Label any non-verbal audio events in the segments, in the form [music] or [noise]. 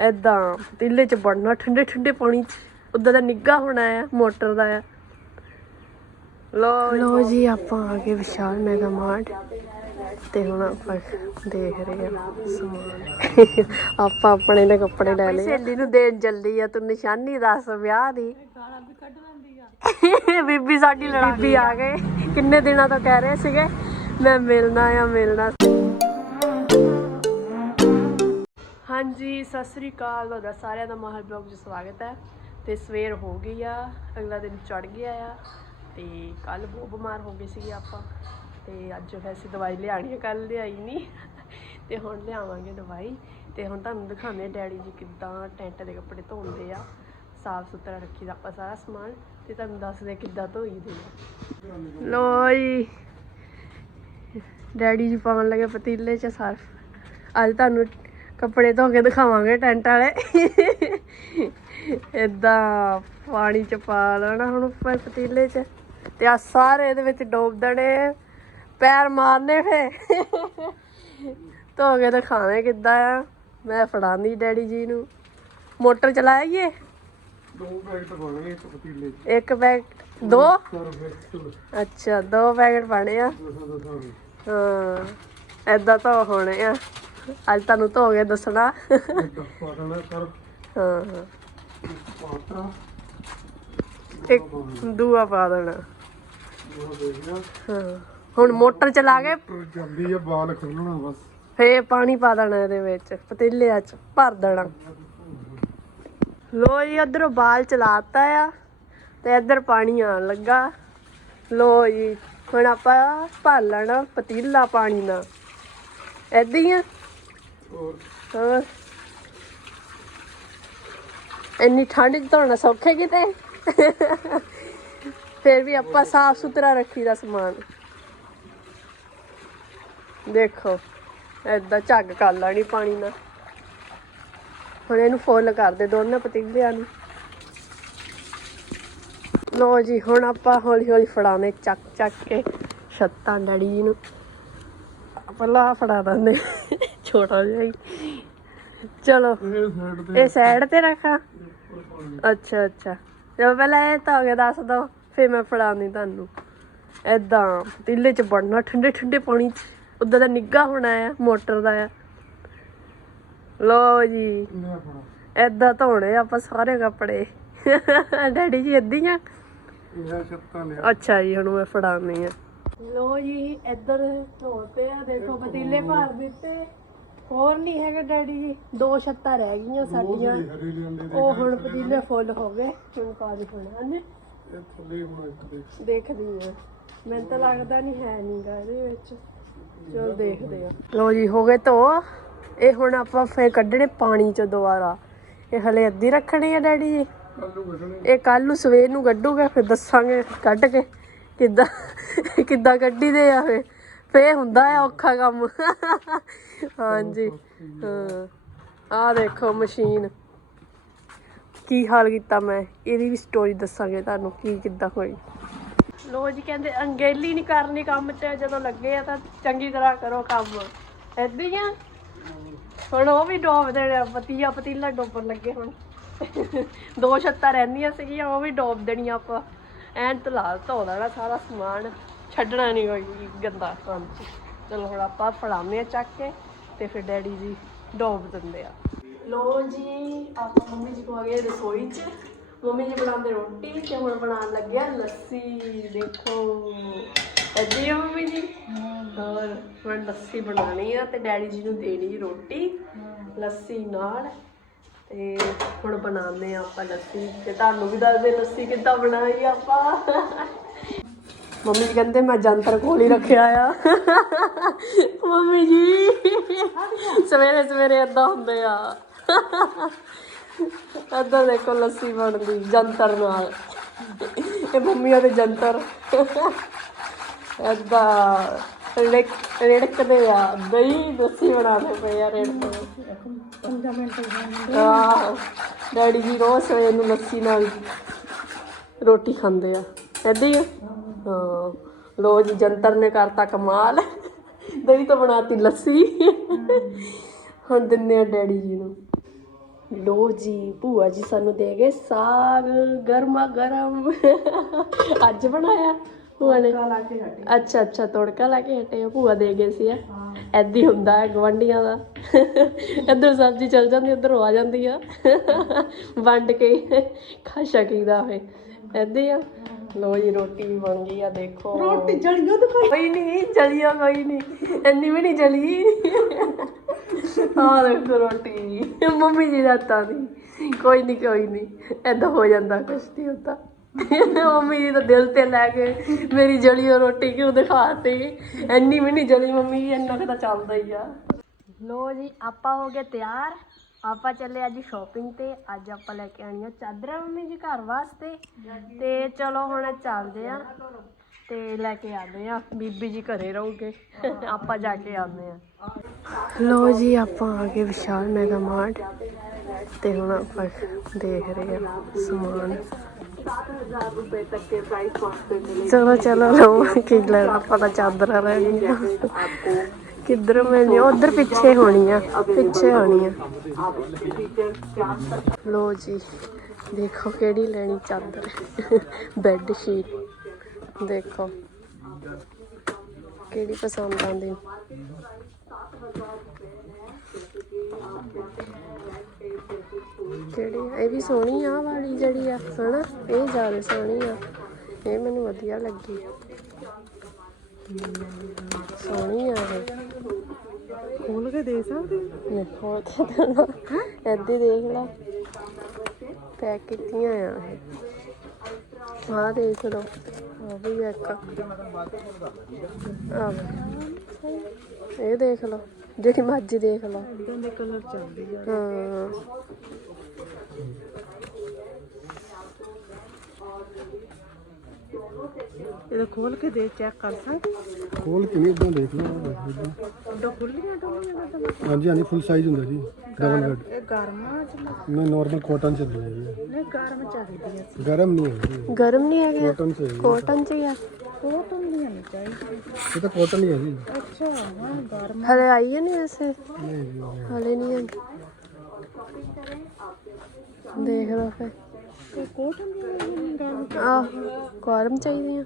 ਐਦਾਂ ਪਤੀਲੇ ਚ ਬਣਨਾ ਠੰਡੇ ਠੰਡੇ ਪਾਣੀ ਚ। ਉਦਾਂ ਦਾ ਨਿੱਗਾ ਹੋਣਾ ਆ ਮੋਟਰ ਦਾ ਆ। ਲੋ ਲੋ ਜੀ ਆਪਾਂ ਆ ਗਏ ਵਿਸ਼ਾਲ ਮੈਗਾ ਮਾਰਟ। ਤੇ ਹੁਣ ਆਪਾਂ ਦੇਖ ਰਹੇ ਆ ਸਮਾਨ। ਆਪਾਂ ਆਪਣੇ ਨੇ ਕੱਪੜੇ ਲੈ ਲਏ ਸਹੇਲੀ ਨੂੰ ਦੇਣ ਜਲਦੀ ਆ ਤੂੰ ਨਿਸ਼ਾਨੀ ਦੱਸ ਵਿਆਹ ਦੀ। ਬੀਬੀ ਸਾਡੀ ਲੜਾ ਬੀਬੀ ਆ ਗਏ। ਕਿੰਨੇ ਦਿਨਾਂ ਤੋਂ ਕਹਿ ਰਹੇ ਸੀਗੇ ਮੈਂ ਮਿਲਣਾ ਆ ਮਿਲਣਾ। ਹਾਂਜੀ, ਸਤਿ ਸ੍ਰੀ ਅਕਾਲ। ਤੁਹਾਡਾ ਸਾਰਿਆਂ ਦਾ ਮਾਹਲ ਬਲੌਗ 'ਚ ਸਵਾਗਤ ਹੈ। ਤੇ ਸਵੇਰ ਹੋ ਗਈ ਆ, ਅਗਲਾ ਦਿਨ ਚੜ ਗਿਆ ਆ, ਤੇ ਕੱਲ ਬਹੁਤ ਬਿਮਾਰ ਹੋ ਗਏ ਸੀਗੇ ਆਪਾਂ। ਤੇ ਅੱਜ ਵੈਸੇ ਦਵਾਈ ਲਿਆਣੀ ਹੈ ਕੱਲ ਲਿਆਈ ਨਹੀਂ ਤੇ ਹੁਣ ਲਿਆਵਾਂਗੇ ਦਵਾਈ। ਤੇ ਹੁਣ ਤੁਹਾਨੂੰ ਦਿਖਾਉਂਦੇ ਆ ਡੈਡੀ ਜੀ ਕਿੱਦਾਂ ਟੈਂਟ ਦੇ ਕੱਪੜੇ ਧੋਂਦੇ ਆ। ਸਾਫ਼ ਸੁਥਰਾ ਰੱਖੀਦਾ ਆਪਾਂ ਸਾਰਾ ਸਮਾਨ। ਤੇ ਤੁਹਾਨੂੰ ਦੱਸਦੇ ਕਿੱਦਾਂ ਧੋਈਦੇ ਆ। ਲੋ ਡੈਡੀ ਜੀ ਪਾਉਣ ਲੱਗੇ ਪਤੀਲੇ 'ਚ ਸਰਫ। ਅੱਜ ਤੁਹਾਨੂੰ ਕੱਪੜੇ ਧੋ ਕੇ ਦਿਖਾਵਾਂਗੇ ਟੈਂਟ ਵਾਲੇ। ਇਦਾਂ ਪਾਣੀ 'ਚ ਪਾ ਲੈਣਾ ਹੁਣ ਉੱਪਰ ਪਤੀਲੇ 'ਚ। ਤੇ ਆ ਸਾਰੇ ਇਹਦੇ ਵਿੱਚ ਡੋਬ ਦੇਣੇ ਪੈਰ ਮਾਰਨੇ ਫੇ ਧੋ ਕੇ ਦਿਖਾਵੇਂ ਕਿੱਦਾਂ ਆ। ਮੈਂ ਫੜਾਉਂਦੀ ਡੈਡੀ ਜੀ ਨੂੰ। ਮੋਟਰ ਚਲਾਈਏ ਦੋ ਪੈਕਟ ਬਣਨਗੇ ਇੱਕ ਪਤੀਲੇ ਚ। ਇੱਕ ਪੈਕਟ ਦੋ? ਅੱਛਾ ਦੋ ਪੈਕਟ ਪਾਣੇ ਆ। ਹਾਂ ਐਦਾਂ ਤਾਂ ਹੋਣੇ ਆ। ਅੱਜ ਤੁਹਾਨੂੰ ਧੋ ਕੇ ਦੱਸਣਾ। ਇੱਕ ਪਾਟਣਾ ਕਰ ਹਾਂ ਹਾਂ। ਪਾਟਾ ਇੱਕ ਦੂਆ ਪਾ ਦੇਣਾ। ਉਹ ਹਾਂ। ਹੁਣ ਮੋਟਰ ਚਲਾ ਕੇ ਜਲਦੀ ਆ ਬਾਲ ਖੋਲਣਾ ਬਸ। ਫੇਰ ਪਾਣੀ ਪਾ ਦੇਣਾ ਇਹਦੇ ਵਿੱਚ ਪਤੀਲਿਆਂ 'ਚ ਭਰ ਦੇਣਾ। ਲੋ ਜੀ ਉਧਰੋਂ ਬਾਲ ਚਲਾਤਾ ਆ ਤੇ ਇੱਧਰ ਪਾਣੀ ਆਣ ਲੱਗਾ। ਲੋ ਜੀ ਹੁਣ ਆਪਾਂ ਭਰ ਲੈਣਾ ਪਤੀਲਾ ਪਾਣੀ ਨਾਲ। ਏਦਾਂ ਹੀ ਆ। ਹੋਰ। ਇੰਨੀ ਠੰਡ 'ਚ ਧੋਣਾ ਸੌਖੇ ਕਿਤੇ? ਫਿਰ ਵੀ ਆਪਾਂ ਸਾਫ਼ ਸੁਥਰਾ ਰੱਖੀਦਾ ਸਮਾਨ। ਦੇਖੋ, ਏਦਾਂ ਝੱਗ ਕਰ ਲੈਣੀ ਪਾਣੀ ਨਾਲ। ਹੁਣ ਇਹਨੂੰ ਫੁੱਲ ਕਰ ਦੇ ਦੋਨੇ ਪਤੀਲਿਆਂ ਨੂੰ। ਲੋ ਜੀ, ਹੁਣ ਆਪਾਂ ਹੌਲੀ ਹੌਲੀ ਫੜਾਉਣੇ ਚੱਕ ਚੱਕ ਕੇ ਛੱਤਾਂ ਡੈਡੀ ਜੀ ਨੂੰ ਪਹਿਲਾਂ ਫੜਾ ਦਿੰਦੇ। ਛੋਟਾ ਜਿਹਾ ਹੀ। ਚਲੋ ਇਹ ਸਾਈਡ ਤੇ ਇਹ ਸਾਈਡ ਤੇ ਰੱਖਾਂ? ਅੱਛਾ ਅੱਛਾ। ਚਲੋ ਪਹਿਲਾਂ ਇਹ ਤਾਂ ਹੋ ਗਿਆ ਦੱਸ ਦੋ ਫਿਰ ਮੈਂ ਫੜਾਉਂਦੀ ਤੁਹਾਨੂੰ। ਐਦਾਂ ਪਤੀਲੇ ਚ ਬਣਨਾ ਠੰਡੇ ਠੰਡੇ ਪਾਣੀ ਚ। ਉਦਾਂ ਦਾ ਨਿੱਗਾ ਹੋਣਾ ਆ ਮੋਟਰ ਦਾ ਆ। ਲੋ ਜੀ। ਐਦਾਂ ਧੋਣੇ ਆਪਾਂ ਸਾਰੇ ਕੱਪੜੇ। ਡੈਡੀ ਜੀ ਏਦਾਂ ਹੀ ਆ? ਅੱਛਾ ਜੀ ਹੁਣ ਮੈਂ ਫੜਾਉਣੀ ਆ। ਲੋ ਜੀ ਇੱਧਰ ਧੋਤੇ ਆ ਦੇਖੋ ਪਤੀਲੇ ਭਰ ਦਿੱਤੇ। ਹੋਰ ਨਹੀਂ ਹੈਗਾ ਡੈਡੀ ਜੀ। ਦੋ ਛੱਤਾਂ ਰਹਿ ਗਈਆਂ ਸਾਡੀਆਂ। ਉਹ ਹੁਣ ਪਤੀਲੇ ਫੁੱਲ ਹੋ ਗਏ। ਹੁਣ ਪਾ ਦੇ ਹੁਣ ਹਨ ਇਹ ਥੱਲੇ ਹੁਣ ਦੇਖਦੀ ਆ ਮੈਨੂੰ ਤਾਂ ਲੱਗਦਾ ਨਹੀਂ ਹੈ ਨਹੀਂਗਾ ਇਹਦੇ ਵਿੱਚ। ਚਲੋ ਦੇਖਦੇ ਆ ਲੋ ਜੀ ਹੋ ਗਏ ਧੋ। ਇਹ ਹੁਣ ਆਪਾਂ ਫੇਰ ਕੱਢਣੇ ਪਾਣੀ ਚ ਦੁਬਾਰਾ। ਇਹ ਹਲੇ ਅੱਧੀ ਰੱਖਣੇ ਆ ਡੈਡੀ ਜੀ। ਇਹ ਕੱਲ ਨੂੰ ਸਵੇਰ ਨੂੰ ਕੱਢੂਗੇ ਫਿਰ ਦੱਸਾਂਗੇ ਕੱਢ ਕੇ ਕਿੱਦਾਂ ਕਿੱਦਾਂ ਕੱਢੀ ਦੇ ਆ ਫੇ ਫੇ ਹੁੰਦਾ ਆ ਔਖਾ ਕੰਮ। ਹਾਂਜੀ। ਹਾਂ। ਆ ਦੇਖੋ ਮਸ਼ੀਨ। ਕੀ ਹਾਲ ਕੀਤਾ ਮੈਂ? ਇਹਦੀ ਵੀ ਸਟੋਰੀ ਦੱਸਾਂਗੇ ਤੁਹਾਨੂੰ ਕੀ ਕਿੱਦਾਂ ਹੋਈ। ਲੋ ਜੀ ਕਹਿੰਦੇ ਅੰਗੇਲੀ ਨਹੀਂ ਕਰਨੀ ਕੰਮ 'ਚ ਜਦੋਂ ਲੱਗੇ ਆ ਤਾਂ ਚੰਗੀ ਤਰ੍ਹਾਂ ਕਰੋ ਕੰਮ। ਏਦਾਂ ਹੀ ਆ। ਹੁਣ ਉਹ ਵੀ ਡੋਬ ਦੇਣੇ ਪਤੀਆ ਪਤੀਲਾ ਡੋਬਣ ਲੱਗੇ ਹੁਣ। ਦੋ ਛੱਤਾਂ ਰਹਿੰਦੀਆਂ ਸੀਗੀਆਂ ਉਹ ਵੀ ਡੋਬ ਦੇਣੀਆਂ ਆਪਾਂ। ਐਨ ਤਲਾ ਧੋ ਦੇਣਾ ਸਾਰਾ ਸਮਾਨ। ਛੱਡਣਾ ਨਹੀਂ ਕੋਈ ਗੰਦਾ ਹਾਂਜੀ ਚਲੋ ਹੁਣ ਆਪਾਂ ਫੜਾਉਂਦੇ ਆ ਚੱਕ ਕੇ ਤੇ ਫਿਰ ਡੈਡੀ ਜੀ ਡੋਬ ਦਿੰਦੇ ਆ। ਲੋ ਜੀ, ਆਪਾਂ ਮੰਮੀ ਜੀ ਕੋ ਆ ਗਏ ਰਸੋਈ 'ਚ। ਮੰਮੀ ਜੀ ਬਣਾਉਂਦੇ ਰੋਟੀ ਤੇ ਹੁਣ ਬਣਾਉਣ ਲੱਗਿਆ ਲੱਸੀ। ਦੇਖੋ ਅੱਜੀ ਆ ਮੰਮੀ ਜੀ। ਹੋਰ, ਹੁਣ ਲੱਸੀ ਬਣਾਉਣੀ ਆ ਤੇ ਡੈਡੀ ਜੀ ਨੂੰ ਦੇਣੀ ਰੋਟੀ, ਲੱਸੀ ਨਾਲ। ਤੇ ਹੁਣ ਬਣਾਉਂਦੇ ਆ ਆਪਾਂ ਲੱਸੀ। ਤੇ ਤੁਹਾਨੂੰ ਵੀ ਦੱਸਦੇ ਲੱਸੀ ਕਿੱਦਾਂ ਬਣਾਈ ਆਪਾਂ। ਮੰਮੀ ਜੀ ਕਹਿੰਦੇ ਮੈਂ ਜੰਤਰ ਕੋਲ ਹੀ ਰੱਖਿਆ ਆ। ਮੰਮੀ ਜੀ। ਸਵੇਰੇ ਸਵੇਰੇ ਏਦਾਂ ਹੁੰਦੇ ਆ। ਏਦਾਂ ਦੇਖੋ ਲੱਸੀ ਬਣਦੀ ਜੰਤਰ ਨਾਲ। ਇਹ ਮੰਮੀਆਂ ਦੇ ਜੰਤਰ। ਏਦਾਂ ਰਿੜਕ, ਰਿੜਕਦੇ ਆ। ਦਹੀਂ ਲੱਸੀ ਬਣਾਉਂਦੇ ਪਏ ਆ ਰਿੜਕਦੇ ਆਹ, ਡੈਡੀ ਜੀ ਰੋਜ਼ ਸਵੇਰ ਨੂੰ ਲੱਸੀ ਨਾਲ ਰੋਟੀ ਖਾਂਦੇ ਆ। ਏਦਾਂ ਹੀ ਆ ਹਾਂ ਰੋਜ਼ ਜੰਤਰ ਨੇ ਕਰਤਾ ਕਮਾਲ। ਦਹੀਂ ਤੋਂ ਬਣਾਤੀ ਲੱਸੀ। ਹੁਣ ਦਿੰਨੇ ਆ ਡੈਡੀ ਜੀ ਨੂੰ। ਲੋ ਜੀ ਭੂਆ ਜੀ ਸਾਨੂੰ ਦੇ ਗਏ ਸਾਗ ਗਰਮਾ ਗਰਮ। ਅੱਜ ਬਣਾਇਆ ਭੂਆ ਨੇ? ਅੱਛਾ ਅੱਛਾ ਤੜਕਾ ਲਾ ਕੇ ਹਟੇ ਆ, ਭੂਆ ਦੇ ਗਏ ਸੀ ਐਦੀ ਹੁੰਦਾ ਹੈ ਗਵੰਡੀਆਂ ਦਾ। ਇੱਧਰ ਸਬਜ਼ੀ ਚੱਲ ਜਾਂਦੀ ਉੱਧਰ ਆ ਜਾਂਦੀ ਆ। ਵੰਡ ਕੇ ਖਾ ਸਕੀਦਾ ਹੋਏ ਐਦੀ ਆ। ਲੋ ਜੀ ਰੋਟੀ ਵੀ ਬਣ ਗਈ ਆ ਦੇਖੋ। ਰੋਟੀ ਜਲੀਓ ਤਾਂ ਕੋਈ ਨਹੀਂ ਜਲੀਓ ਕੋਈ ਨਹੀਂ ਇੰਨੀ ਵੀ ਨਹੀਂ ਜਲੀ। ਆ ਦੇਖੋ ਰੋਟੀ ਮੰਮੀ ਜੀ ਦਾ ਤਾਂ ਨਹੀਂ ਕੋਈ ਨਹੀਂ ਕੋਈ ਨਹੀਂ ਐਦਾਂ ਹੋ ਜਾਂਦਾ ਕੁਛ ਨਹੀਂ ਹੁੰਦਾ। ਮੰਮੀ ਜੀ ਤਾਂ ਦਿਲ ਤੇ ਲੈ ਕੇ ਮੇਰੀ ਜਲੀ ਹੋਈ ਰੋਟੀ ਕਿਉਂ ਦਿਖਾਤੀ? ਇੰਨੀ ਵੀ ਨਹੀਂ ਜਲੀ ਮੰਮੀ ਜੀ ਇੰਨਾ ਕੁ ਤਾਂ ਚੱਲਦਾ ਹੀ ਆ। ਲੋ ਜੀ ਆਪਾਂ ਹੋ ਗਏ ਤਿਆਰ। ਆਪਾਂ ਚੱਲੇ ਅੱਜ ਸ਼ਾਪਿੰਗ ਤੇ, ਅੱਜ ਆਪਾਂ ਲੈ ਕੇ ਆਣੀਆਂ ਚਾਦਰਾਂ ਮੰਮੀ ਜੀ ਘਰ ਵਾਸਤੇ। ਤੇ ਚਲੋ ਹੁਣ ਚੱਲਦੇ ਆ ਤੇ ਲੈ ਕੇ ਆਉਂਦੇ ਆ, ਬੀਬੀ ਜੀ ਘਰੇ ਰਹੂਗੇ, ਆਪਾਂ ਜਾ ਕੇ ਆਉਂਦੇ ਆ। ਲੋ ਜੀ, ਆਪਾਂ ਆ ਗਏ ਵਿਸ਼ਾਲ ਮੈਗਾ ਮਾਰਟ ਤੇ ਹੁਣ ਆਪਾਂ ਦੇਖ ਰਹੇ ਆ ਸਮਾਨ। ਚਲੋ ਚਲੋ ਲੋ ਕੀ ਲੈਣਾ ਆਪਾਂ ਤਾਂ ਚਾਦਰਾਂ ਲੈਣੀਆਂ। ਕਿੱਧਰ ਮਿਲਣੀ ਉਧਰ ਪਿੱਛੇ ਹੋਣੀ ਆ, ਪਿੱਛੇ ਹੋਣੀ ਆ। ਲੋ ਜੀ, ਦੇਖੋ ਕਿਹੜੀ ਲੈਣੀ ਚਾਦਰ। ਬੈੱਡ ਸ਼ੀਟ, ਦੇਖੋ। ਕਿਹੜੀ ਪਸੰਦ ਆਉਂਦੀ? ਕਿਹੜੀ? ਇਹ ਵੀ ਸੋਹਣੀ ਆ ਵਾਲੀ ਜਿਹੜੀ ਆ, ਹਨਾ? ਇਹ ਜ਼ਿਆਦਾ ਸੋਹਣੀ ਆ। ਇਹ ਮੈਨੂੰ ਵਧੀਆ ਲੱਗੀ। ਸੋਹਣੀ ਆ ਇਹ। ਖੋਲ ਕੇ ਦੇ ਸਕਦੇ ਨਹੀਂ ਹੋਰ ਤਾਂ ਦੇਣਾ ਦੇਖ ਲਾ। ਪੈਕ ਕੀਤੀਆਂ ਆ ਇਹ। ਆਹ ਦੇਖ ਲਓ। ਆ ਵੀ ਇੱਕ। ਆ ਇਹ ਦੇਖ ਲਓ। ਜਿਹੜੀ ਮਰਜ਼ੀ ਦੇਖ ਲਓ। ਇਦਾਂ ਦੇ ਕਲਰ ਚੱਲਦੇ ਆ। ਹਾਂ। ਇਹਦਾ ਖੋਲ ਕੇ ਦੇ ਚੈੱਕ ਕਰ ਸਕਦੇ ਖੋਲ ਕੇ ਨਹੀਂ ਇਦਾਂ ਦੇਖ ਲਓ ਏਦਾਂ। ਉਹਦਾ ਖੁੱਲੀਆਂ ਡੋਲੀਆਂ ਦਾ ਤਾਂ ਹਾਂਜੀ ਹਾਂਜੀ ਫੁੱਲ ਸਾਈਜ਼ ਹੁੰਦਾ ਜੀ ਡਬਲ ਬੈੱਡ ਇਹ ਗਰਮਾਂ ਚ ਲੱਗ- ਨਹੀਂ ਨਾਰਮਲ ਕਾਟਨ ਚ ਹੁੰਦਾ ਜੀ। ਨਹੀਂ ਗਰਮ ਚਾਹੀਦੀਆਂ ਸੀ। ਗਰਮ ਨਹੀਂ ਹੈ ਜੀ ਗਰਮ ਨਹੀਂ ਹੈਗਾ? ਕਾਟਨ ਚ ਹੈ ਜੀ। ਕੋਟਨ ਚ ਹੀ ਆ? ਕੋਟਨ ਦੀਆਂ ਨਹੀਂ ਚਾਹੀਦੀਆਂ। ਇਹ ਤਾਂ ਕਾਟਨ ਹੀ ਹੈ ਜੀ। ਅੱਛਾ ਹਾਂ ਗਰਮ। ਹਲੇ ਆਈ ਹੈ ਨਹੀਂ ਵੈਸੇ? ਨਹੀਂ ਜੀ ਨਹੀਂ। ਹਲੇ ਨਹੀਂ ਹੈ ਦੇਖ ਲਓ ਫਿਰ। ਤੇ ਕੋਟਨ ਦੀਆਂ ਵੀ ਆ।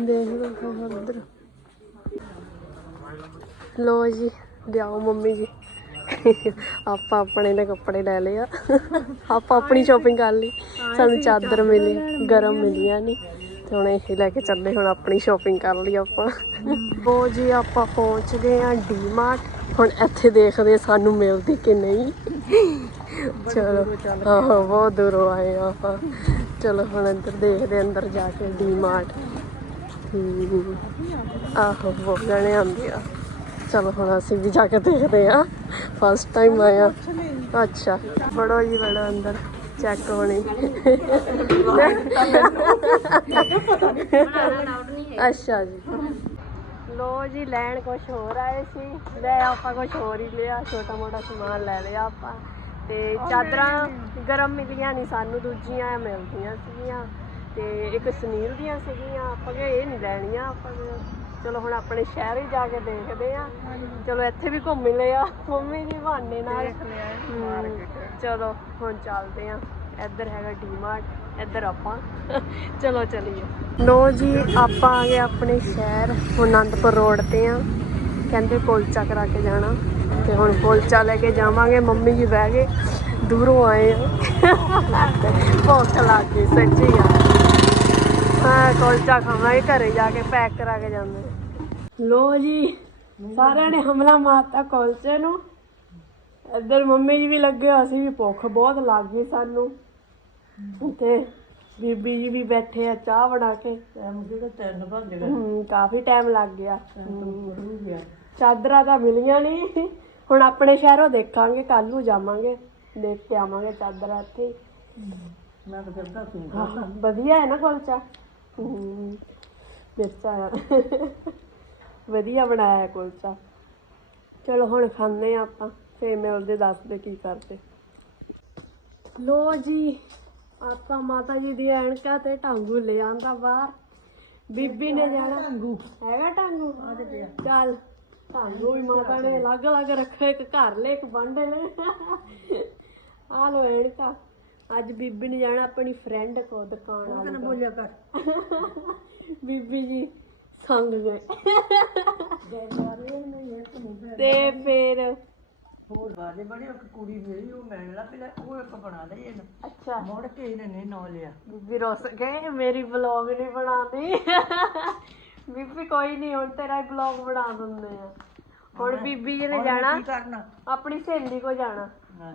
ਦੇਖ ਲਓ ਫਿਰ ਉਧਰ ਲੋ ਜੀ, ਲਿਆਓ ਮੰਮੀ ਜੀ। ਆਪਾਂ ਆਪਣੇ ਨੇ ਕੱਪੜੇ ਲੈ ਲਏ ਆ। ਆਪਾਂ ਆਪਣੀ ਸ਼ਾਪਿੰਗ ਕਰ ਲਈ। ਸਾਨੂੰ ਚਾਦਰ ਮਿਲੀ, ਗਰਮ ਮਿਲੀਆਂ ਨਹੀਂ ਤੇ ਹੁਣ ਇਹ ਲੈ ਕੇ ਚੱਲੇ, ਹੁਣ ਆਪਣੀ ਸ਼ਾਪਿੰਗ ਕਰ ਲਈ ਆਪਾਂ। ਉਹ ਜੀ, ਆਪਾਂ ਪਹੁੰਚ ਗਏ ਆ ਡੀਮਾਰਟ ਹੁਣ ਇੱਥੇ ਦੇਖਦੇ ਸਾਨੂੰ ਮਿਲਦੀ ਕਿ ਨਹੀਂ। ਚਲੋ। ਆਹੋ ਬਹੁਤ ਦੂਰੋਂ ਆਏ ਆ ਆਪਾਂ। ਚਲੋ ਹੁਣ ਅੰਦਰ ਦੇਖਦੇ ਅੰਦਰ ਜਾ ਕੇ ਡੀਮਾਰਟ ਆਹੋ ਬਹੁਤ ਜਣੇ ਆਉਂਦੇ ਆ। ਚਲੋ ਹੁਣ ਅਸੀਂ ਵੀ ਜਾ ਕੇ ਦੇਖਦੇ ਆ ਫਸਟ ਟਾਈਮ ਆਇਆ ਅੱਛਾ ਬੜੋ ਜੀ ਬੜਾ ਅੰਦਰ। ਚੈੱਕ ਹੋਣੀ। ਅੱਛਾ ਜੀ। ਲੋ ਜੀ ਲੈਣ ਕੁਝ ਹੋਰ ਆਏ ਸੀ। ਲੈ ਆਪਾਂ ਕੁਝ ਹੋਰ ਹੀ ਲਿਆ। ਛੋਟਾ ਮੋਟਾ ਸਮਾਨ ਲੈ ਲਿਆ ਆਪਾਂ। ਤੇ ਚਾਦਰਾਂ ਗਰਮ ਮਿਲੀਆਂ ਨਹੀਂ ਸਾਨੂੰ ਦੂਜੀਆਂ ਮਿਲਦੀਆਂ ਸੀਗੀਆਂ ਤੇ ਇੱਕ ਸੁਨੀਲ ਦੀਆਂ ਸੀਗੀਆਂ ਆਪਾਂ ਕਿ ਇਹ ਨਹੀਂ ਲੈਣੀਆਂ ਆਪਾਂ ਕਿਹਾ ਚਲੋ ਹੁਣ ਆਪਣੇ ਸ਼ਹਿਰ ਹੀ ਜਾ ਕੇ ਦੇਖਦੇ ਆ ਚਲੋ ਇੱਥੇ ਵੀ ਘੁੰਮ ਲਏ ਆ ਮੰਮੀ ਜੀ ਬਹਾਨੇ ਨਾਲ। ਹਮ, ਚਲੋ ਹੁਣ ਚੱਲਦੇ ਆ ਇੱਧਰ ਹੈਗਾ ਡੀਮਾਰਟ ਇੱਧਰ ਆਪਾਂ। ਚਲੋ ਚਲੀਏ। ਲੋ ਜੀ ਆਪਾਂ ਆ ਗਏ ਆਪਣੇ ਸ਼ਹਿਰ ਹੁਣ ਆਨੰਦਪੁਰ ਰੋਡ ਤੇ ਆ ਕਹਿੰਦੇ ਕੁਲਚਾ ਕਰਾ ਕੇ ਜਾਣਾ। ਤੇ ਹੁਣ ਕੁਲਚਾ ਲੈ ਕੇ ਜਾਵਾਂਗੇ ਮੰਮੀ ਜੀ ਬਹਿ ਗਏ ਦੂਰੋਂ ਆਏ ਭੁੱਖ ਲੱਗ ਗਈ ਸੱਚੀ ਆ ਹਾਂ ਕੁਲਚਾ ਖਾਵਾਂਗੇ ਘਰੇ ਜਾ ਕੇ ਪੈਕ ਕਰਾ ਕੇ ਜਾਂਦੇ। ਲੋ ਜੀ ਸਾਰਿਆਂ ਨੇ ਹਮਲਾ ਮਾਰਤਾ ਕੁਲਚੇ ਨੂੰ। ਇੱਧਰ ਮੰਮੀ ਜੀ ਵੀ ਲੱਗੇ ਅਸੀਂ ਵੀ ਭੁੱਖ ਬਹੁਤ ਲੱਗ ਗਈ ਸਾਨੂੰ। ਤੇ ਬੀਬੀ ਜੀ ਵੀ ਬੈਠੇ ਆ ਚਾਹ ਬਣਾ ਕੇ। ਤਾਂ ਤਿੰਨ ਭੱਜ ਹਮ, ਕਾਫੀ ਟਾਈਮ ਲੱਗ ਗਿਆ। ਚਾਦਰਾਂ ਤਾਂ ਮਿਲੀਆਂ ਨਹੀਂ। ਹੁਣ ਆਪਣੇ ਸ਼ਹਿਰੋਂ ਦੇਖਾਂਗੇ ਕੱਲ ਨੂੰ ਜਾਵਾਂਗੇ ਦੇਖ ਕੇ ਆਵਾਂਗੇ ਚਾਦਰਾਂ ਇੱਥੇ। ਮੈਂ ਤਾਂ ਕਰਦਾ ਸੀ। ਹਾਂ, ਵਧੀਆ ਹੈ ਨਾ ਕੁਲਚਾ? ਹਮ, ਮਿਰਚਾਂ। ਵਧੀਆ ਬਣਾਇਆ ਹੈ ਕੁਲਚਾ। ਚਲੋ ਹੁਣ ਖਾਂਦੇ ਆ ਆਪਾਂ। ਫੇਰ ਮਿਲਦੇ ਦੱਸਦੇ ਕੀ ਕਰਦੇ। ਲੋ ਜੀ ਆਪਾਂ ਮਾਤਾ ਜੀ ਦੀ ਐਨਕਾਂ ਤੇ ਟਾਂਗੂ ਲੈ ਆਂਦਾ ਬਾਹਰ। ਬੀਬੀ ਨੇ ਜਾਣਾ ਟਾਂਗੂ ਹੈਗਾ ਟਾਂਗੂ ਚੱਲ। ਤੁਹਾਨੂੰ ਵੀ ਮਾਤਾ ਨੇ ਅਲੱਗ ਅਲੱਗ ਰੱਖਿਆ ਇੱਕ ਘਰ ਲੈ ਇੱਕ ਬਾਂਡੇ ਲੈ। ਆ ਲੋ ਐਨਕਾ। ਅੱਜ ਬੀਬੀ ਨੇ ਜਾਣਾ ਆਪਣੀ ਫਰੈਂਡ ਕੋ ਦੁਕਾਨ ਵਾਲੀ। ਕੋਲ। ਬੋਲਿਆ ਕਰ? ਬੀਬੀ ਜੀ ਸੰਗ ਗਏ। ਤੇ ਫਿਰ ਹੋਰ ਬਾਰੇ ਬੜੇ ਇੱਕ ਕੁੜੀ ਮਿਲੀ ਉਹ ਮਿਲਣ ਲੱਗ ਪਿਆ ਉਹ ਇੱਕ ਬਣਾ ਲਈ ਇਹਨੂੰ। ਅੱਛਾ। ਮੁੜ ਕੇ ਇਹਨੇ ਨਹੀਂ ਨਾਂ ਲਿਆ। ਬੀਬੀ ਰੋਸ ਗਏ ਮੇਰੀ ਵਲੌਗ ਨਹੀਂ ਬਣਾਉਂਦੀ। ਬੀਬੀ ਕੋਈ ਨਹੀਂ ਹੁਣ ਤੇਰਾ ਵਲੌਗ ਬਣਾ ਦਿੰਦੇ ਆ। ਹੁਣ ਬੀਬੀ ਜੀ ਨੇ ਜਾਣਾ ਕੀ ਕਰਨਾ? ਆਪਣੀ ਸਹੇਲੀ ਕੋ ਜਾਣਾ। ਹਾਂ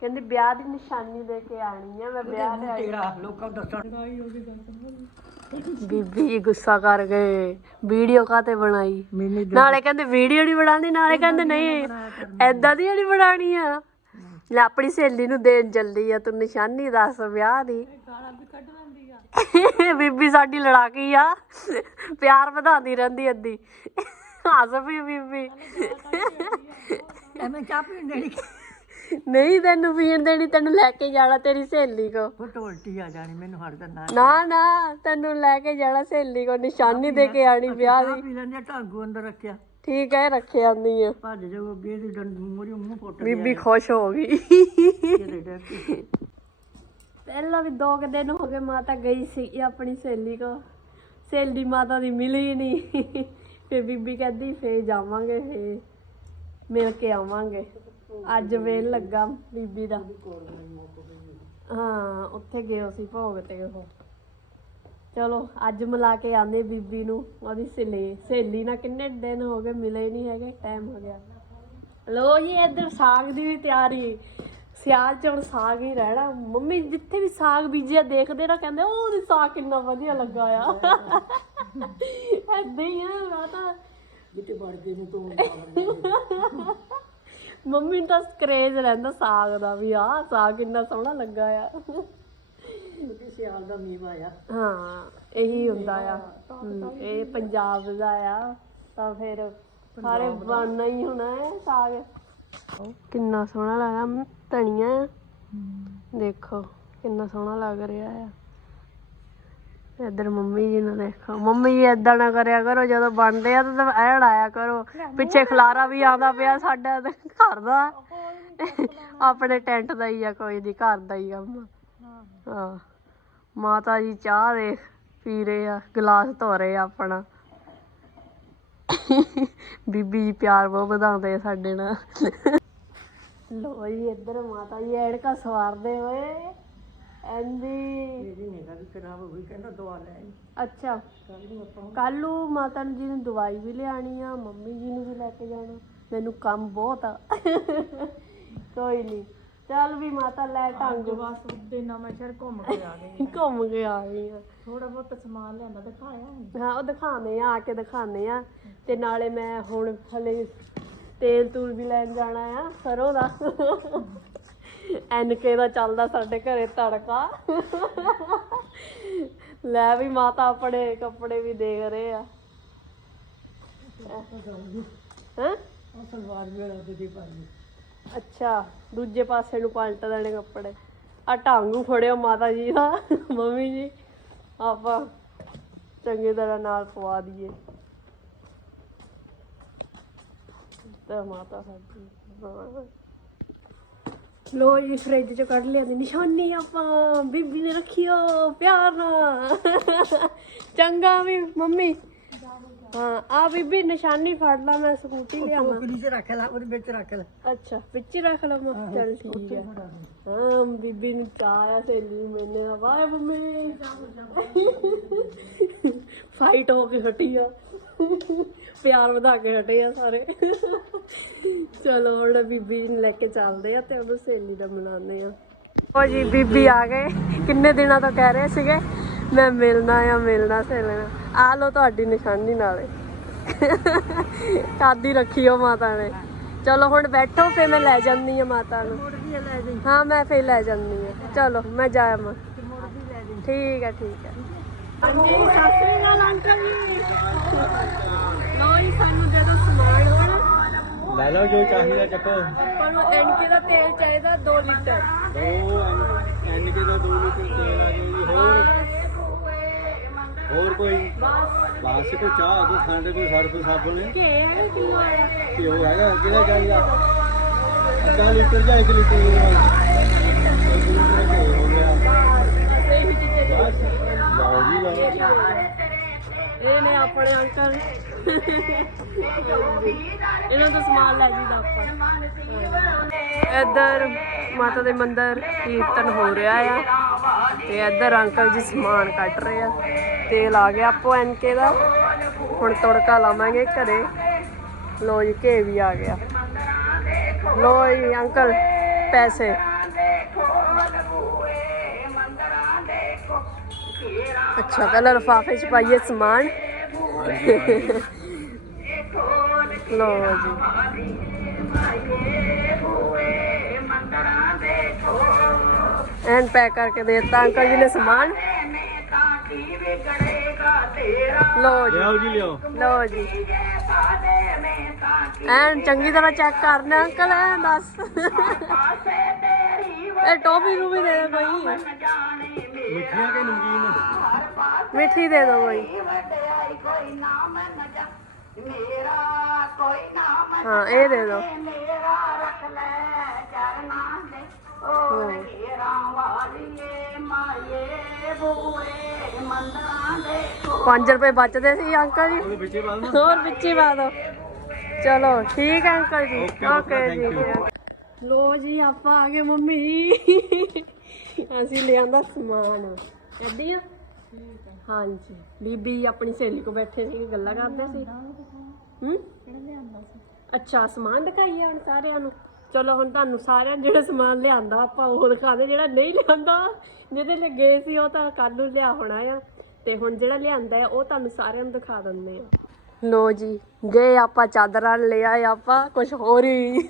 ਕਹਿੰਦੀ ਵਿਆਹ ਦੀ ਨਿਸ਼ਾਨੀ ਦੇ ਕੇ ਆਣੀ ਆ ਮੈਂ ਵਿਆਹ ਤੇ ਆਈ। ਤੇਰਾ ਲੋਕਾਂ ਨੂੰ ਦੱਸਣ ਬੀਬੀ ਜੀ ਗੁੱਸਾ ਕਰ ਗਏ ਵੀਡੀਓ ਕਾਤੇ ਬਣਾਈ? ਨਾਲੇ ਕਹਿੰਦੇ ਵੀਡੀਓ ਨਹੀਂ ਬਣਾਉਂਦੀ ਨਾਲੇ ਕਹਿੰਦੇ ਨਹੀਂ ਐਦਾਂ ਦੀ ਨਹੀਂ ਬਣਾਣੀ ਆ। ਲੈ ਆਪਣੀ ਸਹੇਲੀ ਨੂੰ ਦੇਣ ਚੱਲੀ ਆ ਤੂੰ ਨਿਸ਼ਾਨੀ ਦੱਸ ਵਿਆਹ ਦੀ। ਬੀਬੀ ਸਾਡੀ ਲੜਾਕੀ ਆ। ਪਿਆਰ ਵਧਾਉਂਦੀ ਰਹਿੰਦੀ ਅੱਧੀ। ਹੱਸ ਵੀ ਬੀਬੀ। ਐਵੇਂ ਚਾਹ ਪੀਣ ਦੇਣੀ ਨਹੀਂ ਤੈਨੂੰ ਪੀਣ ਦੇਣੀ ਤੈਨੂੰ ਲੈ ਕੇ ਜਾਣਾ ਤੇਰੀ ਸਹੇਲੀ ਕੋ। ਫੁੱਟ ਉਲਟੀ ਆ ਜਾਣੀ ਮੈਨੂੰ ਹੜ ਦਿੰਦਾ ਨਾ ਨਾ ਤੈਨੂੰ ਲੈ ਕੇ ਜਾਣਾ ਸਹੇਲੀ ਕੋ ਨਿਸ਼ਾਨੀ ਦੇ ਕੇ ਆਣੀ ਵਿਆਹ ਦੀ। ਚਾਹ ਪੀ ਲੈਂਦੇ ਢਾਂਗੂ ਅੰਦਰ ਰੱਖਿਆ। ਠੀਕ ਹੈ ਰੱਖੇ ਆਂਦੀ ਆ। ਭੱਜ ਜਾਓ ਅੱਗੇ ਦੀ ਡੰਡ ਮੂਰੀ ਮੂੰਹ ਫੁੱਟ ਬੀਬੀ ਖੁਸ਼ ਹੋ ਗਈ। ਪਹਿਲਾਂ ਵੀ ਦੋ ਕੁ ਦਿਨ ਹੋ ਗਏ ਮਾਤਾ ਗਈ ਸੀ ਆਪਣੀ ਸਹੇਲੀ ਕੋ ਸਹੇਲੀ ਮਾਤਾ ਦੀ ਮਿਲੀ ਨਹੀਂ ਫੇ ਬੀਬੀ ਕਹਿੰਦੀ ਫੇ ਜਾਵਾਂਗੇ ਫੇ ਮਿਲ ਕੇ ਆਵਾਂਗੇ। ਅੱਜ ਵੇਲ ਲੱਗਾ ਬੀਬੀ ਦਾ। ਹਾਂ, ਉੱਥੇ ਗਏ ਸੀ ਭੋਗ ਤੇ ਉਹ। ਚਲੋ, ਅੱਜ ਮਿਲਾ ਕੇ ਆਂਦੇ ਬੀਬੀ ਨੂੰ। ਉਹਦੀ ਸਹੇਲੀ ਸਹੇਲੀ ਨਾਲ ਕਿੰਨੇ ਦਿਨ ਹੋ ਗਏ, ਮਿਲੇ ਨਹੀਂ ਹੈਗੇ ਟਾਈਮ ਹੋ ਗਿਆ। ਲੋ ਜੀ, ਇੱਧਰ ਸਾਗ ਦੀ ਵੀ ਤਿਆਰੀ। ਸਿਆਲ ਚ ਹੁਣ ਸਾਗ ਹੀ ਰਹਿਣਾ। ਮੰਮੀ ਜਿੱਥੇ ਵੀ ਸਾਗ ਬੀਜਿਆ ਦੇਖਦੇ ਨਾ ਕਹਿੰਦੇ ਉਹ ਉਹਦੀ ਸਾਗ ਕਿੰਨਾ ਵਧੀਆ ਲੱਗਾ ਆ। [laughs] ਏਦਾਂ ਹੀ ਆ ਮੈਂ ਤਾਂ ਜਿੱਤੇ ਵੜਦੇ ਨੂੰ ਤੋਂ ਮੰਮੀ ਨੂੰ ਤਾਂ ਕਰੇਜ਼ ਰਹਿੰਦਾ ਸਾਗ ਦਾ ਵੀ ਆ ਸਾਗ ਕਿੰਨਾ ਸੋਹਣਾ ਲੱਗਾ ਆ। ਸਿਆਲ ਦਾ ਮੀਵਾ ਆ। ਹਾਂ ਇਹੀ ਹੁੰਦਾ ਆ। ਹਮ, ਇਹ ਪੰਜਾਬ ਦਾ ਆ। ਤਾਂ ਫਿਰ ਸਾਰੇ ਬਣਨਾ ਹੀ ਹੋਣਾ ਹੈ ਸਾਗ। ਕਿੰਨਾ ਸੋਹਣਾ ਲੱਗਾ ਮ, ਧਨੀਆ ਆ। ਦੇਖੋ ਕਿੰਨਾ ਸੋਹਣਾ ਲੱਗ ਰਿਹਾ ਆ। ਇੱਧਰ ਮੰਮੀ ਜੀ ਨੂੰ ਦੇਖੋ। ਮੰਮੀ ਜੀ ਏਦਾਂ ਨਾ ਕਰਿਆ ਕਰੋ ਜਦੋਂ ਬਣਦੇ ਆ ਤਾਂ ਐੜ ਆਇਆ ਕਰੋ। ਪਿੱਛੇ ਖਲਾਰਾ ਵੀ ਆਉਂਦਾ ਪਿਆ ਸਾਡਾ ਤੇ ਘਰ ਦਾ। ਆਪਣੇ ਟੈਂਟ ਦਾ ਹੀ ਆ ਕੋਈ ਨਹੀਂ ਘਰ ਦਾ ਹੀ ਆ ਹਾਂ। ਮਾਤਾ ਜੀ ਚਾਹ ਦੇ ਪੀ ਰਹੇ ਆ ਗਲਾਸ ਧੋ ਰਹੇ ਆ ਆਪਣਾ। [laughs] ਬੀਬੀ ਜੀ ਪਿਆਰ ਬਹੁਤ ਵਧਾਉਂਦੇ ਆ ਸਾਡੇ ਨਾਲ। ਲੋ ਜੀ ਇੱਧਰ ਮਾਤਾ ਜੀ ਐੜਕਾ ਸਵਾਰਦੇ ਹੋਏ। ਐਂਦੀ ਇਹਦੀ ਨਿਗਾਹ ਵੀ ਖਰਾਬ ਹੋ ਗਈ ਕਹਿੰਦਾ ਦਵਾ ਲੈ ਆਈ। ਅੱਛਾ। ਕੱਲ ਨੂੰ ਆਪਾਂ ਕੱਲ ਨੂੰ ਮਾਤਾ ਜੀ ਨੂੰ ਦਵਾਈ ਵੀ ਲਿਆਣੀ ਆ ਮੰਮੀ ਜੀ ਨੂੰ ਵੀ ਲੈ ਕੇ ਜਾਣਾ। ਮੈਨੂੰ ਕੰਮ ਬਹੁਤ ਆ। ਕੋਈ ਨਹੀਂ ਚੱਲ ਵੀ ਮਾਤਾ ਲੈ ਢੰਗ ਬਸ ਉੱਤੇ ਨਾ ਮੈਂ ਸ਼ਹਿਰ ਘੁੰਮ ਕੇ ਆ ਗਈ। [laughs] ਘੁੰਮ ਕੇ ਆ ਗਈ ਆ। ਥੋੜਾ ਬਹੁਤ ਸਮਾਨ ਲਿਆਂਦਾ ਦਿਖਾਇਆ ਹਾਂ ਉਹ ਦਿਖਾਣੇ ਆ ਆ ਕੇ ਦਿਖਾਣੇ ਆ। ਤੇ ਨਾਲੇ ਮੈਂ ਹੁਣ ਹਲੇ ਤੇਲ ਤੂਲ ਵੀ ਲੈਣ ਜਾਣਾ ਆ ਸਰੋਂ ਦਾ। ਐਨਕੇ ਦਾ ਚੱਲਦਾ ਸਾਡੇ ਘਰੇ ਤੜਕਾ। ਲੈ ਵੀ ਮਾਤਾ ਆਪਣੇ ਕੱਪੜੇ ਵੀ ਦੇਖ ਰਹੇ ਆ। ਹੈਂ? ਉਹ ਸਲਵਾਰ ਵੀ ਵਾਲਾ ਦੇ ਪਾਈ ਅੱਛਾ। ਦੂਜੇ ਪਾਸੇ ਨੂੰ ਪਲਟ ਦੇਣੇ ਕੱਪੜੇ। ਆ ਢਾਂਗੂ ਫੜਿਓ ਮਾਤਾ ਜੀ ਦਾ, ਮੰਮੀ ਜੀ। ਆਪਾਂ ਚੰਗੀ ਤਰ੍ਹਾਂ ਨਾਲ ਪਵਾ ਦਈਏ। ਤੇ ਮਾਤਾ ਸਾਡੀ ਹਾਂ। ਲੋ ਜੀ, ਫ੍ਰਿਜ ਚੋਂ ਕੱਢ ਲਿਆ ਦੀ ਨਿਸ਼ਾਨੀ ਆਪਾਂ। ਬੀਬੀ ਨੇ ਰੱਖਿਓ ਪਿਆਰ ਨਾਲ। ਚੰਗਾ ਵੀ, ਮੰਮੀ। ਹਾਂ ਆ ਬੀਬੀ ਨਿਸ਼ਾਨੀ ਫੜ ਲਾ ਮੈਂ ਸਕੂਟੀ ਲਿਆਵਾਂ। ਟੋਕਰੀ 'ਚ ਰੱਖ ਲੈ ਉਹਦੇ ਵਿੱਚ ਰੱਖ ਲੈ। ਅੱਛਾ ਵਿੱਚ ਹੀ ਰੱਖ ਲਵਾਂ ਚਲ ਠੀਕ ਹੈ ਹਾਂ ਬੀਬੀ ਨੂੰ ਚਾਹ ਆ ਸਹੇਲੀ ਨੂੰ ਮੈਨੇ ਦਾ ਬਾਏ ਮੰਮੀ। ਫਾਈਟ ਹੋ ਕੇ ਹਟੀ ਆ। ਪਿਆਰ ਵਧਾ ਕੇ ਹਟੇ ਆ ਸਾਰੇ। ਚਲੋ ਹੁਣ ਬੀਬੀ ਨੂੰ ਲੈ ਕੇ ਚੱਲਦੇ ਆ ਤੇ ਉਹਨੂੰ ਸਹੇਲੀ ਦਾ ਮਿਲਾਉਂਦੇ ਆ। ਉਹ ਜੀ ਬੀਬੀ ਆ ਗਏ। ਕਿੰਨੇ ਦਿਨਾਂ ਤੋਂ ਕਹਿ ਰਹੇ ਸੀਗੇ? ਮੈਂ ਮਿਲਣਾ ਆ ਮਿਲਣਾ ਸਹੇਲਣਾ। ਆ ਲੋ ਤੁਹਾਡੀ ਨਿਸ਼ਾਨੀ ਨਾਲੇ। ਕਾਦੀ ਰੱਖੀ ਉਹ ਮਾਤਾ ਨੇ। ਚਲੋ ਹੁਣ ਬੈਠੋ ਫੇ ਮੈਂ ਲੈ ਜਾਂਦੀ ਆ ਮਾਤਾ ਨੂੰ। ਮੁੜਦੀ ਆ ਲੈ ਜਾਈ ਹਾਂ ਮੈਂ ਫੇ ਲੈ ਜਾਂਦੀ ਆ। ਚਲੋ ਮੈਂ ਜਾਇਆ ਮੈਂ ਮੁੜਦੀ ਲੈ ਜਾਈ ਠੀਕ ਹੈ ਠੀਕ ਹੈ ਹਾਂਜੀ ਸਤਿ ਸ੍ਰੀ ਅਕਾਲ ਅੰਕਲ ਜੀ। ਲੋ ਜੀ ਸਾਨੂੰ ਦੇ ਦਿਓ ਸਮਾਨ ਹੁਣ ਲੈ ਲਓ ਜੋ ਚਾਹੀਦਾ ਚੱਕੋ। ਆਪਾਂ ਨੂੰ ਐਨਕੇ ਦਾ ਤੇਲ ਚਾਹੀਦਾ 2 ਲੀਟਰ। ਦੋ ਐਨ ਕੇ ਦਾ 2 ਲੀਟਰ ਤੇਲ ਆ ਜੀ ਹੋਰ। ਹੋਰ ਕੋਈ? ਬਸ। ਕੋਈ ਚਾਹ ਕੋਈ ਖੰਡ ਕੋਈ ਕੋਈ ਸਾਬਣ ਨੇ? ਘੇ ਹੈ ਕਿ ਵਾਲਾ ਘਿਓ ਹੈਗਾ ਕਿਹਦਾ ਚਾਹੀਦਾ? ਅੱਧਾ ਲੀਟਰ ਜਾਂ 1 ਲੀਟਰ ਹੋ ਗਿਆ ਬਸ ਲਾਓ ਜੀ ਲਾਓ। ਇਹ ਨੇ ਆਪਣੇ ਅੰਕਲ। ਇਹਨਾਂ ਤੋਂ ਸਮਾਨ ਲੈ ਜੀਦਾ ਆਪਾਂ। ਇੱਧਰ ਮਾਤਾ ਦੇ ਮੰਦਿਰ ਕੀਰਤਨ ਹੋ ਰਿਹਾ ਆ ਤੇ ਇੱਧਰ ਅੰਕਲ ਜੀ ਸਮਾਨ ਕੱਢ ਰਹੇ ਆ। ਤੇਲ ਆ ਗਿਆ ਆਪੋ ਐਨਕੇ ਦਾ। ਹੁਣ ਤੜਕਾ ਲਾਵਾਂਗੇ ਘਰੇ। ਲੋ ਜੀ, ਘੇ ਵੀ ਆ ਗਿਆ। ਲੋ ਜੀ, ਅੰਕਲ, ਪੈਸੇ। ਅੱਛਾ, ਪਹਿਲਾਂ ਲਿਫਾਫੇ ਚ ਪਾਈਏ ਸਮਾਨ। ਲੋ ਜੀ। ਐਨ ਪੈਕ ਕਰਕੇ ਦੇ ਦਿੱਤਾ ਅੰਕਲ ਜੀ ਨੇ ਸਮਾਨ। ਲੋ ਜੀ। ਲਿਆਓ ਜੀ ਲਿਆਓ। ਲੋ ਜੀ। ਐਨ ਚੰਗੀ ਤਰ੍ਹਾਂ ਚੈੱਕ ਕਰਨਾ ਅੰਕਲ ਐ ਦੱਸ। ਇਹ ਟੋਪੀ ਨੂੰ ਵੀ ਦੇ ਦੇ ਕੋਈ। ਮਿੱਠੀਆਂ ਕੇ ਨਮਕੀਨ? ਮਿੱਠੀ ਦੇ ਦੋ ਕੋਈ। ਹਾਂ ਇਹ ਦੇ ਦੋ ਪੰਜ ਰੁਪਏ ਬਚਦੇ ਸੀ ਅੰਕਲ ਜੀ। ਹੋਰ ਵਿੱਚ ਹੀ ਪਾ ਦੋ। ਚਲੋ ਠੀਕ ਹੈ ਅੰਕਲ ਜੀ। ਓਕੇ ਜੀ. ਲੋ ਜੀ ਆਪਾਂ ਆ ਗਏ ਮੰਮੀ। ਅਸੀਂ ਲਿਆਂਦਾ ਸਮਾਨ। ਐਡੀ ਆ? ਹਾਂਜੀ। ਬੀਬੀ ਆਪਣੀ ਸਹੇਲੀ ਕੋ ਬੈਠੇ ਸੀ ਗੱਲਾਂ ਕਰਦੇ ਸੀ। ਹੂੰ? ਅੱਛਾ ਸਮਾਨ ਦਿਖਾਈਏ ਹੁਣ ਸਾਰਿਆਂ ਨੂੰ। ਚਲੋ ਹੁਣ ਤੁਹਾਨੂੰ ਸਾਰਿਆਂ ਨੂੰ ਜਿਹੜਾ ਸਮਾਨ ਲਿਆਂਦਾ ਆਪਾਂ ਉਹ ਦਿਖਾਦੇ ਜਿਹੜਾ ਨਹੀਂ ਲਿਆਂਦਾ, ਜਿਹਦੇ ਲਈ ਗਏ ਸੀ ਉਹ ਤਾਂ ਕੱਲ ਨੂੰ ਲਿਆ ਹੋਣਾ ਆ। ਤੇ ਹੁਣ ਜਿਹੜਾ ਲਿਆਂਦਾ ਆ, ਉਹ ਤੁਹਾਨੂੰ ਸਾਰਿਆਂ ਨੂੰ ਦਿਖਾ ਦਿੰਦੇ ਆ। ਲੋ ਜੀ ਗਏ ਆਪਾਂ ਚਾਦਰਾਂ ਲੈ ਆਪਾਂ ਕੁਝ ਹੋਰ ਹੀ।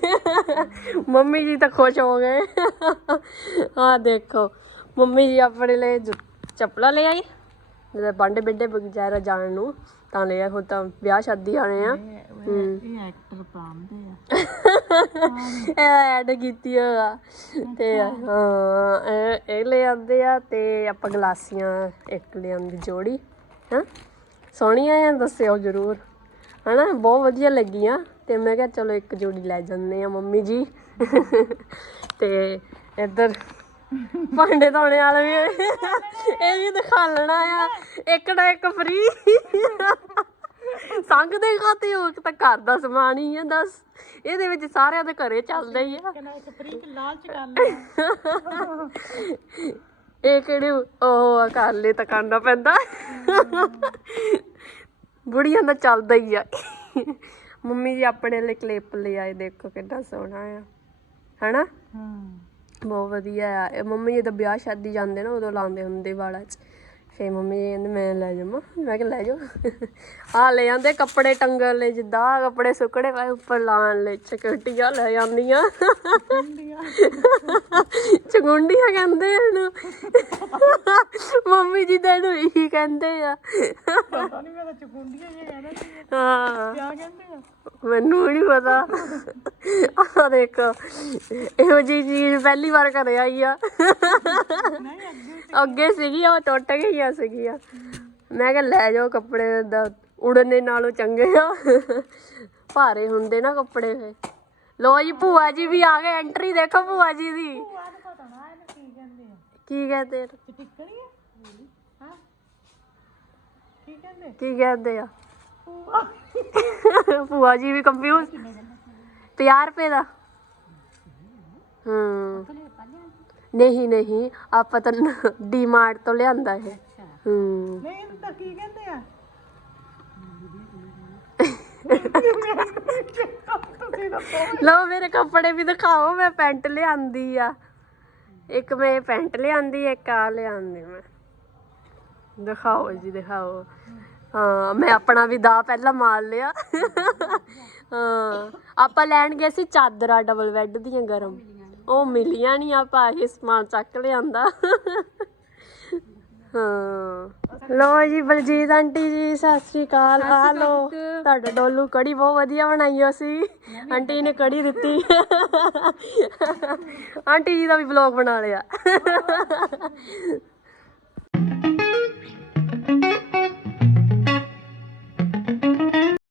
ਮੰਮੀ ਜੀ ਤਾਂ ਖੁਸ਼ ਹੋ ਗਏ। ਆ ਦੇਖੋ, ਮੰਮੀ ਜੀ ਆਪਣੇ ਲਈ ਚੱਪਲਾਂ ਲੈ ਆਈ। ਜਿਹਦੇ ਬਾਂਡੇ ਬਿੱਡੇ ਵਗੈਰਾ ਜਾਣ ਨੂੰ। ਤਾਂ ਲੈ ਆਏ ਹੁਣ ਤਾਂ ਵਿਆਹ ਸ਼ਾਦੀ ਆਣੇ ਆ। ਇਹ ਐਕਟਰ ਪਾਉਂਦੇ ਆ। ਇਹ ਐਡ ਕੀਤੀ ਹੋਆ ਤੇ ਹਾਂ ਇਹ ਇਹ ਲੈ ਆਂਦੇ ਆ ਤੇ ਆਪਾਂ ਗਲਾਸੀਆਂ ਇੱਕ ਲੈ ਆਂਦੀ ਜੋੜੀ ਹਾਂ। ਸੋਹਣੀਆਂ ਆ ਦੱਸਿਓ ਜਰੂਰ। ਹਨਾ ਬਹੁਤ ਵਧੀਆ ਲੱਗੀਆਂ। ਤੇ ਮੈਂ ਕਿਹਾ ਚਲੋ ਇੱਕ ਜੋੜੀ ਲੈ ਜਾਂਦੇ ਆ ਮੰਮੀ ਜੀ। ਤੇ ਇੱਧਰ ਭਾਂਡੇ ਧੋਣੇ ਵਾਲੇ ਵੀ ਇਹ ਵੀ ਦਿਖਾ ਲੈਣਾ ਆ। ਇੱਕ ਨਾ ਇੱਕ ਫ੍ਰੀ ਸੰਗ ਦੇ ਖਾਤੇ ਹੋ ਤਾਂ ਘਰ ਦਾ ਸਮਾਨ ਹੀ ਆ ਦੱਸ। ਇਹਦੇ ਵਿੱਚ ਸਾਰਿਆਂ ਦੇ ਘਰੇ ਚੱਲਦਾ ਹੀ ਆ। ਕਹਿੰਦਾ ਇੱਕ ਲਾਲਚ ਕਰ ਇਹ ਕਿਹੜੇ ਉਹ ਆ ਕਰ ਲੈ ਤਾਂ ਕਰਨਾ ਪੈਂਦਾ। ਬੁੜੀਆਂ ਦਾ ਚੱਲਦਾ ਹੀ ਆ। ਮੰਮੀ ਜੀ ਆਪਣੇ ਲਈ ਕਲਿੱਪ ਲੈ ਆਏ ਦੇਖੋ ਕਿੰਨਾ ਸੋਹਣਾ ਆ। ਹਨਾ? ਹਾਂ। ਬਹੁਤ ਵਧੀਆ ਆ। ਇਹ ਮੰਮੀ ਜਦੋਂ ਵਿਆਹ ਸ਼ਾਦੀ ਜਾਂਦੇ ਨਾ ਉਦੋਂ ਲਾਉਂਦੇ ਹੁੰਦੇ ਵਾਲਾਂ 'ਚ। ਫੇ ਮੰਮੀ ਜੀ ਕਹਿੰਦੇ ਮੈਂ ਲੈ ਜਾਵਾਂ ਮੈਂ ਕਿਹਾ ਲੈ ਜਾਓ। ਆ ਲੈ ਜਾਂਦੇ ਕੱਪੜੇ ਟੰਗਣ ਲਈ ਜਿੱਦਾਂ ਆਹ ਕੱਪੜੇ ਸੁੱਕੜੇ ਪਏ ਉੱਪਰ ਲਾਉਣ ਲਈ ਚਕਟੀਆਂ ਲੈ ਜਾਂਦੀਆਂ ਚਗੁੰਡੀਆਂ ਕਹਿੰਦੇ ਇਹਨੂੰ। ਮੰਮੀ ਜੀ ਤਾਂ ਇਹਨੂੰ ਇਹੀ ਕਹਿੰਦੇ ਆ। ਪਤਾ ਨਹੀਂ ਮੈਂ ਤਾਂ ਚੁਕੁੰਡੀਆਂ ਜੇ ਕਹਿੰਦਾ ਸੀ। ਹਾਂ। ਕਿਆ ਕਹਿੰਦੇ ਆ? ਮੈਨੂੰ ਨਹੀਂ ਪਤਾ। ਆ ਦੇਖੋ ਇਹੋ ਜੀ ਚੀਜ਼ ਪਹਿਲੀ ਵਾਰ ਘਰੇ ਆਈ ਆ। ਨਹੀਂ ਅੱਗੇ ਸੀਗੀ ਉਹ ਟੁੱਟ ਗਈਆਂ ਸੀਗੀਆਂ ਮੈਂ ਕਿਹਾ ਲੈ ਜਾਓ ਕੱਪੜੇ ਦਾ ਉੜਨੇ ਨਾਲੋਂ ਚੰਗੇ ਆ। ਭਾਰੇ ਹੁੰਦੇ ਨਾ ਕੱਪੜੇ ਫੇ ਲੋ ਜੀ ਭੂਆ ਜੀ ਵੀ ਆ ਗਏ ਐਂਟਰੀ ਦੇਖੋ ਭੂਆ ਜੀ ਦੀ। ਕੀ ਕਹਿੰਦੇ ਆ। ਕੀ ਕਹਿੰਦੇ ਆ? ਭੂਆ। ਜੀ ਵੀ ਕੰਫਿਊਜ਼ 50 ਰੁਪਏ ਦਾ। ਹੂੰ। ਨਹੀਂ ਨਹੀਂ ਆਪਾਂ ਤਾਂ ਡੀਮਾਰਟ ਤੋਂ ਲਿਆਂਦਾ ਇਹ। ਹੂੰ। ਨਹੀਂ ਇਹਨੂੰ ਤਾਂ ਕੀ ਕਹਿੰਦੇ ਆ? ਤੁਸੀਂ ਦੱਸੋ ਲਓ ਮੇਰੇ ਕੱਪੜੇ ਵੀ ਦਿਖਾਓ ਮੈਂ ਪੈਂਟ ਲਿਆਂਦੀ ਆ। ਇੱਕ ਮੈਂ ਪੈਂਟ ਲਿਆਂਦੀ ਇੱਕ ਆ ਲਿਆਂਦੀ ਮੈਂ। ਦਿਖਾਓ ਜੀ ਦਿਖਾਓ। ਹਾਂ ਮੈਂ ਆਪਣਾ ਵੀ ਦਾ ਪਹਿਲਾਂ ਮਾਰ ਲਿਆ। ਹਾਂ ਆਪਾਂ ਲੈਣ ਗਏ ਸੀ ਚਾਦਰਾਂ ਡਬਲ ਬੈੱਡ ਦੀਆਂ ਗਰਮ। ਉਹ ਮਿਲੀਆਂ ਨਹੀਂ ਆਪਾਂ ਇਹ ਸਮਾਨ ਚੱਕ ਲਿਆਂਦਾ। ਹਾਂ। ਲੋ ਜੀ ਬਲਜੀਤ ਆਂਟੀ ਜੀ ਸਤਿ ਸ੍ਰੀ ਅਕਾਲ। ਆ ਲੋ ਤੁਹਾਡਾ ਡੋਲੂ ਕੜੀ ਬਹੁਤ ਵਧੀਆ ਬਣਾਈ ਹੋ ਸੀ। ਆਂਟੀ ਨੇ ਕੜੀ ਦਿੱਤੀ। ਆਂਟੀ ਜੀ ਦਾ ਵੀ ਵਲੌਗ ਬਣਾ ਲਿਆ।